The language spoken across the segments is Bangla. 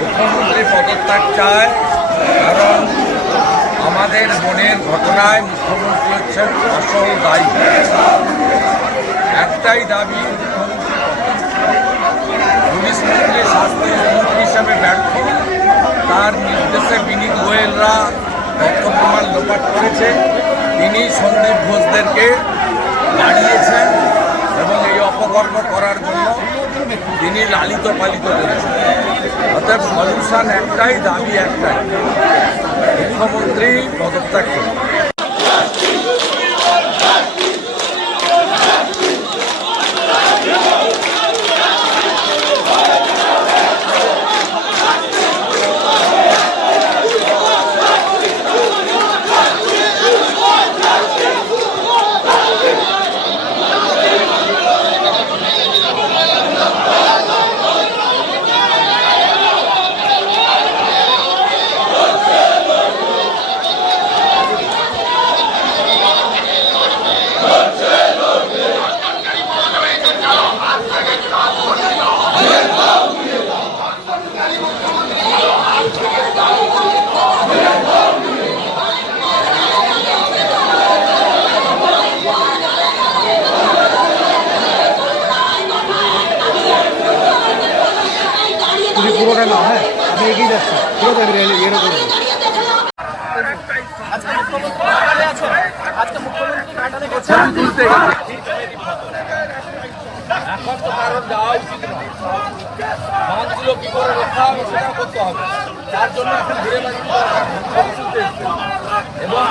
মুখ্যমন্ত্রী পদত্যাগ চায়, কারণ আমাদের বনের ঘটনায় মুখ্যমন্ত্রী হচ্ছেন আসল দায়ী। একটাই দাবি, পুলিশ মন্ত্রী স্বাস্থ্য মন্ত্রী হিসাবে ব্যর্থ। তার নির্দেশে বিনীত গোয়েলরা তথ্য প্রমাণ লোপাট করেছে। তিনি সন্দীপ ঘোষদেরকে বাড়িয়েছেন এবং এই অপকর্ম করার জন্য তিনি লালিত পালিত করেছেন। অর্থাৎ সলিউশন একটাই, দাবি একটাই, মুখ্যমন্ত্রী পদত্যাগ করুন। পুরোটা না, হ্যাঁ আমি এগিয়ে যাচ্ছি, পুরোটা এর উপরে। এখন তো কারণ দেওয়া উচিত নয়, বাঁধগুলো কি করে রক্ষা হবে সেটা করতে হবে। তার জন্য এখন ঘুরে বাড়ি এবং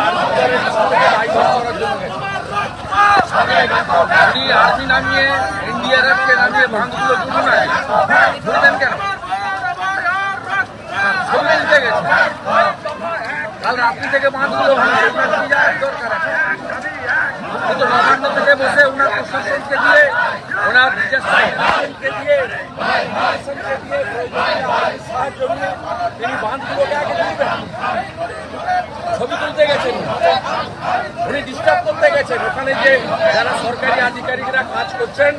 করার জন্য উনি আর্মি নামিয়ে এনডিআরএফকে নামিয়ে বাঁধগুলো ঘুরে নাই ঘুরবেন কেন? ছবি দিতে গেছে কাল রাত্রি থেকে বাঁধগুলো দরকার আছে। কিন্তু নবান্ন থেকে বসে ওনার প্রশাসনকে দিয়ে, ওনার নিজেকে দিয়ে সাহায্য নিয়ে তিনি বাঁধগুলোকে আগে তুলবেন। ছবি তুলতে গেছেন, উনি ডিস্টার্ব করতে গেছেন। ওখানে যে যারা সরকারি আধিকারিকরা কাজ করছেন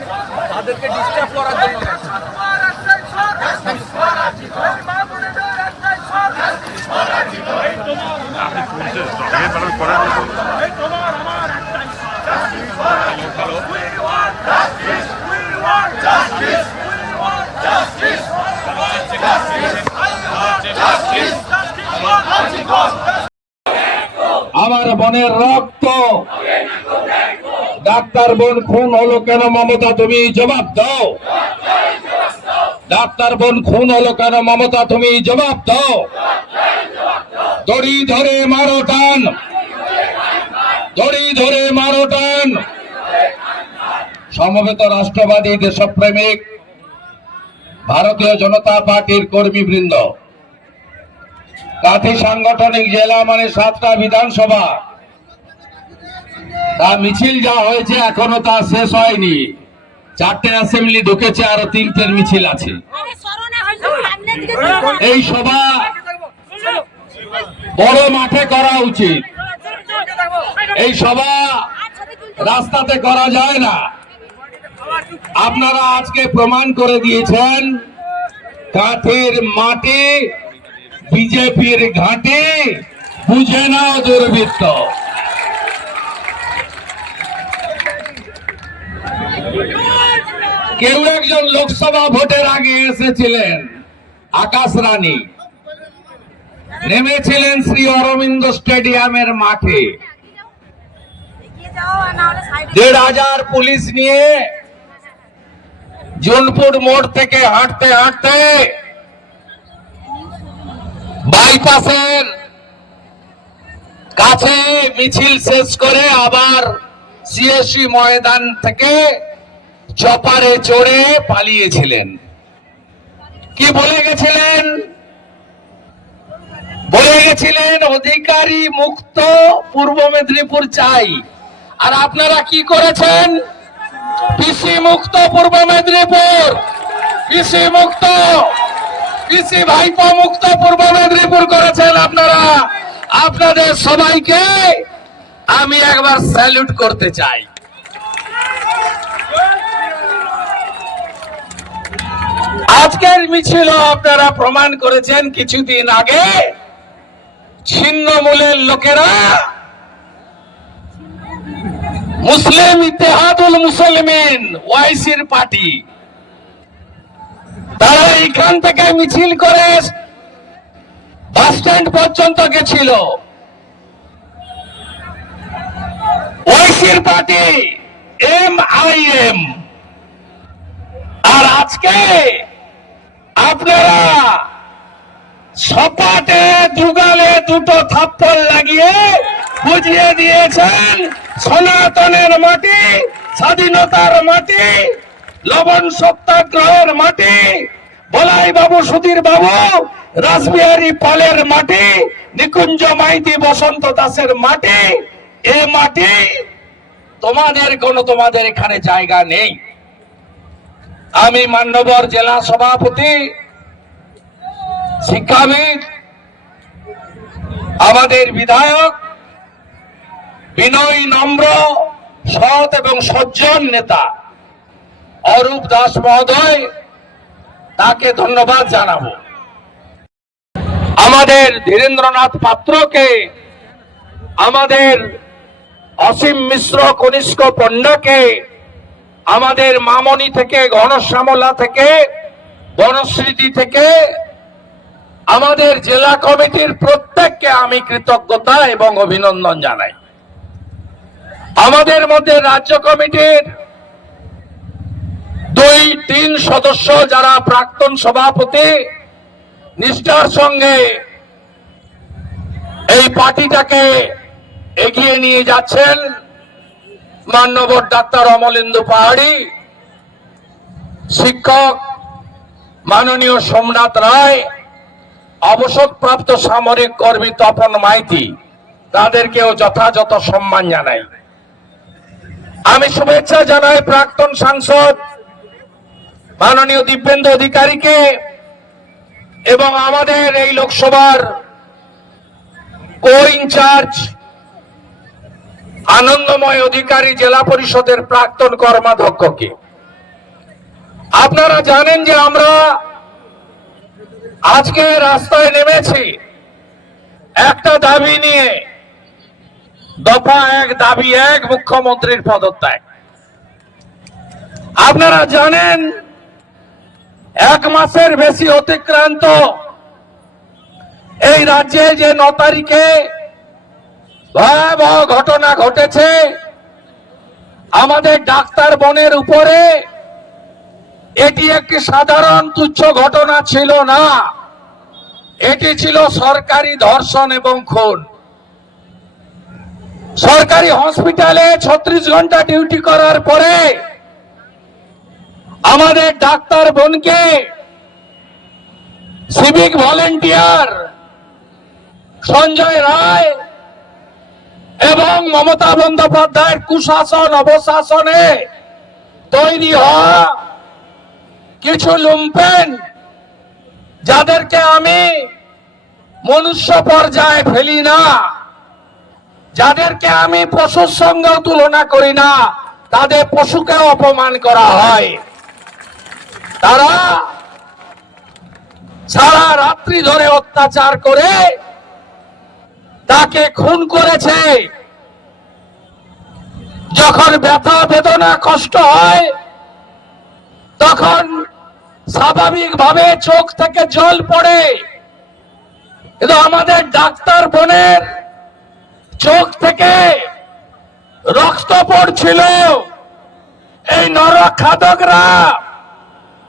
তাদেরকে ডিস্টার্ব করার জন্য গেছেন। আমার বোনের রক্ত, ডাক্তার বোন খুন হলো কেন মমতা, তুমি জবাব দাও। ডাক্তার বোন খুন হলো কেন মমতা, তুমি জবাব দাও। দড়ি ধরে মারো টান, দড়ি ধরে মারো টান। সমবেত রাষ্ট্রবাদী দেশপ্রেমিক ভারতীয় জনতা পার্টির কর্মীবৃন্দ, কাঁথি সাংগঠনিক জেলা মানে 7টা বিধানসভা, তা মিছিল যা হয়েছে এখনো তা শেষ হয়নি। 4টে অ্যাসেম্বলি ঢুকেছে, আরো 3টের মিছিল আছে। এই সভা বড় মাঠে করা উচিত। এই সভা রাস্তাতে করা যায় না। আপনারা আজকে প্রমাণ করে দিয়েছেন কাঁথির মাটি বিজেপির ঘাঁটি, বুঝে নাও দুর্বৃত্ত। কেউ একজন লোকসভা ভোটের আগে এসেছিলেন, আকাশ রানী নেমেছিলেন শ্রী অরবিন্দ স্টেডিয়ামের মাঠে। 1,500 পুলিশ নিয়ে জুনপুর মোড় থেকে হাঁটতে হাঁটতে বাইপাসের কাছে মিছিল শেষ করে আবার সিএসসি ময়দান থেকে চপারে চড়ে পালিয়েছিলেন। কি বলে গেছিলেন? বলে গেছিলেন অধিকারী মুক্ত পূর্ব মেদিনীপুর চাই। আর আপনারা কি করেছেন? পিসি মুক্ত পূর্ব মেদিনীপুর, পিসি মুক্ত, পিসি ভাইপো মুক্ত পূর্ব মেদিনীপুর করেছেন আপনারা। আপনাদের সবাইকে আমি একবার স্যালুট করতে চাই। আজকের মিছিল আপনারা প্রমাণ করেছেন কিছুদিন আগে ছিন্নমূলের লোকেরা মুসলিম ইত্তেহাদুল মুসলিমিন ওয়াইসির পার্টি, তারা এখান থেকে মিছিল করে বাস স্ট্যান্ড পর্যন্ত গেছিল। ওয়াইসির পার্টি MIM। আর আজকে আপনারা সপাটে দুগালে দুটো থাপ্পড় লাগিয়ে বুঝিয়ে দিয়েছেন সনাতনের মাটি, স্বাধীনতার মাটি, লবণ সত্যাগ্রহের মাটি, বলাই বাবু, সুধীর বাবু, রাসবিহারী পালের মাটি, নিকুঞ্জ মাইতি, বসন্ত দাসের মাটি। এ মাটি তোমাদের এখানে জায়গা নেই। আমি মান্যবর জেলা সভাপতি, শিক্ষাবিদ, আমাদের বিধায়ক, বিনয়ী, নম্র, সৎ এবং সজ্জন নেতা অরূপ দাস মহোদয়, তাকে ধন্যবাদ জানাবো। আমাদের ধীরেন্দ্রনাথ পাত্রকে, আমাদের অসীম মিশ্র, কনিষ্ক পণ্ডাকে, আমাদের মামনি থেকে, ঘনশ্যামলা থেকে, বনস্মৃতি থেকে, আমাদের জেলা কমিটির প্রত্যেককে আমি কৃতজ্ঞতা এবং অভিনন্দন জানাই। আমাদের মধ্যে রাজ্য কমিটির 2-3 সদস্য যারা প্রাক্তন সভাপতি নিষ্ঠার সঙ্গে এই পার্টিটাকে এগিয়ে নিয়ে যাচ্ছেন, মান্যবর ডাক্তার অমলেন্দু পাহাড়ি, শিক্ষক মাননীয় সোমনাথ রায়, অবসরপ্রাপ্ত সামরিক কর্মী তপন মাইতি, তাদেরকেও যথাযথ সম্মান জানাই। আমি শুভেচ্ছা জানাই প্রাক্তন সাংসদ মাননীয় দিব্যেন্দু অধিকারীকে এবং আমাদের এই লোকসভার কো ইনচার্জ আনন্দময় অধিকারী, জেলা পরিষদের প্রাক্তন কর্মাধ্যক্ষকে। আপনারা জানেন যে আমরা আজকে রাস্তায় নেমেছি একটা দাবি নিয়ে, দফা 1, দাবি 1, মুখ্যমন্ত্রীর পদত্যাগ। আপনারা জানেন 1 মাসের বেশি অতিক্রান্ত এই রাজ্যে যে 9 তারিখে ভয়াবহ ঘটনা ঘটেছে আমাদের ডাক্তার বোনের উপরে, এটি একটি সাধারণ তুচ্ছ ঘটনা ছিল না, এটি ছিল সরকারি ধর্ষণ এবং খুন। সরকারি হসপিটালে 36 ঘন্টা ডিউটি করার পরে আমাদের ডাক্তার বোনকে সিভিক ভলেন্টিয়ার সঞ্জয় রায় এবং মমতা বন্দ্যোপাধ্যায়ের কুশাসন অবশাসনে তৈরি হওয়া কিছু লুম্পেন, যাদেরকে আমি মনুষ্য পর্যায়ে ফেলি না, যাদেরকে আমি পশুর সঙ্গে তুলনা করি না, তাদের পশুকে অপমান করা হয়। তারা সারা রাত্রি ধরে অত্যাচার করে তাকে খুন করেছে। যখন ব্যথা বেদনা কষ্ট হয় তখন স্বাভাবিকভাবে চোখ থেকে জল পড়ে, কিন্তু আমাদের ডাক্তার বোনের চোখ থেকে রক্ত পড়ছিল, এই নরখাদকরা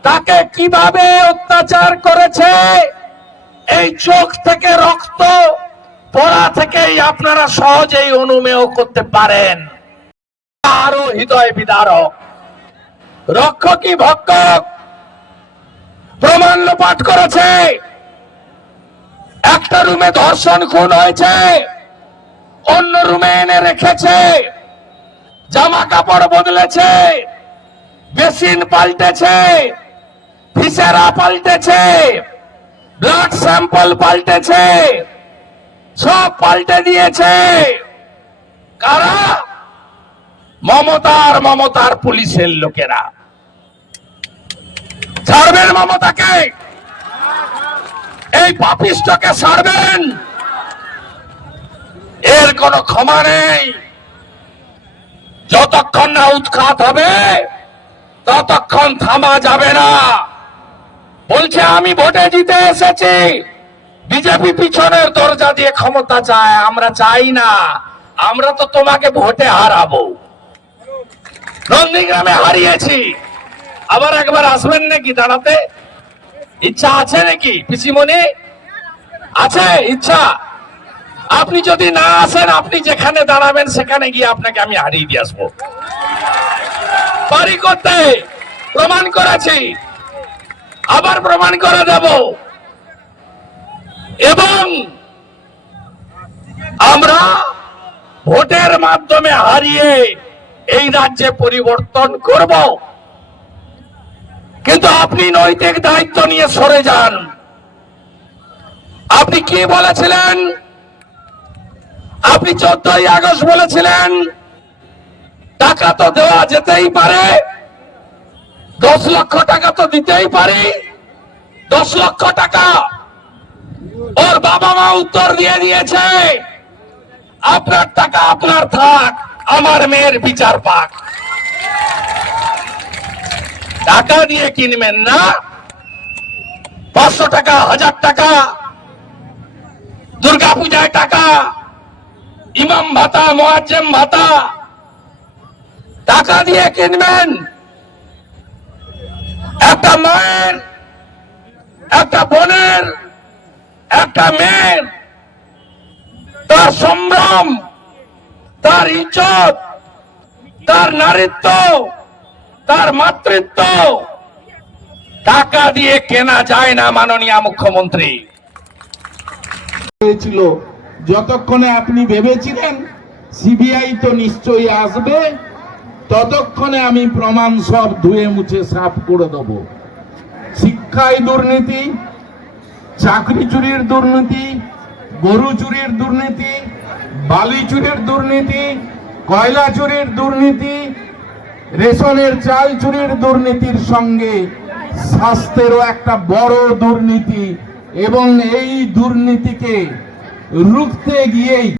তাকে কিভাবে অত্যাচার করেছে, এই চোখ থেকে রক্ত পড়া থেকেই আপনারা সহজেই অনুমেয় করতে পারেন। আরো হৃদয় বিদারক, রক্ষকই ভক্ষক প্রমাণ লোপাট করেছে। একটা রুমে ধর্ষণ খুন হয়েছে, অন্য রুমে এনে রেখেছে, জামা কাপড় বদলেছে, বেসিন পাল্টেছে, ভিসেরা পাল্টেছে, ব্লাড স্যাম্পল পাল্টেছে, সব পাল্টে দিয়েছে। কারা? মমতার পুলিশের লোকেরা। ছাড়বেন মমতাকে? এই পাপিষ্টকে ছাড়বেন? এর কোনো ক্ষমা নেই। যতক্ষণ না উৎখাত হবে ততক্ষণ থামা যাবে না। বলছে আমি ভোটে জিতে এসেছি, বিজেপি পিছনের দরজা দিয়ে ক্ষমতা চায়। আমরা চাই না, আমরা তো তোমাকে ভোটে হারাবো। নন্দীগ্রামে হারিয়েছি, আবার একবার আসবেন নাকি দাঁড়াতে? ইচ্ছা আছে নাকি পিসিমণি? আছে ইচ্ছা? আপনি যদি না আসেন, আপনি যেখানে দাঁড়াবেন সেখানে গিয়ে আপনাকে আমি হারিয়ে দিয়ে আসবো। বাড়ি করতে প্রমাণ করেছি, আবার প্রমাণ করে দেব। এবং আমরা ভোটের মাধ্যমে হারিয়ে এই রাজ্যে পরিবর্তন করব। কিন্তু আপনি নৈতিক দায়িত্ব নিয়ে সরে যান। আপনি কি বলেছিলেন? আপনি 14ই আগস্ট বলেছিলেন টাকা তো দেওয়া যেতেই পারে, 10 লক্ষ টাকা তো দিতেই পারি। 10 লক্ষ টাকা ওর বাবা মা উত্তর দিয়ে দিয়েছে, আপনার টাকা আপনার থাক, আমার মেয়ের বিচার পাক। টাকা দিয়ে কিনবেন না, 500 টাকা, 1000 টাকা, দুর্গাপূজায় টাকা, ইমাম ভাতা, মুয়াজ্জিম ভাতা, টাকা দিয়ে কিনবেন। একটা মায়ের, একটা বোনের, একটা মেয়ের তার সম্ভ্রম, তার ইজ্জত, তার নারীত্ব, তার মাতৃত্ব টাকা দিয়ে কেনা যায় না। মাননীয় মুখ্যমন্ত্রী, হয়েছিল যতক্ষণে আপনি ভেবেছিলেন সিবিআই তো নিশ্চয়ই আসবে, ততক্ষণে আমি প্রমাণ সব ধুয়ে মুছে সাফ করে দেব। শিক্ষায় দুর্নীতি, চাকরি চুরির দুর্নীতি, গরু চুরির দুর্নীতি, বালি চুরির দুর্নীতি, কয়লা চুরির দুর্নীতি, রেশনের চাল চুরির দুর্নীতির সঙ্গে স্বাস্থ্যেরও একটা বড় দুর্নীতি, এবং এই দুর্নীতিকে রুখতে গিয়েই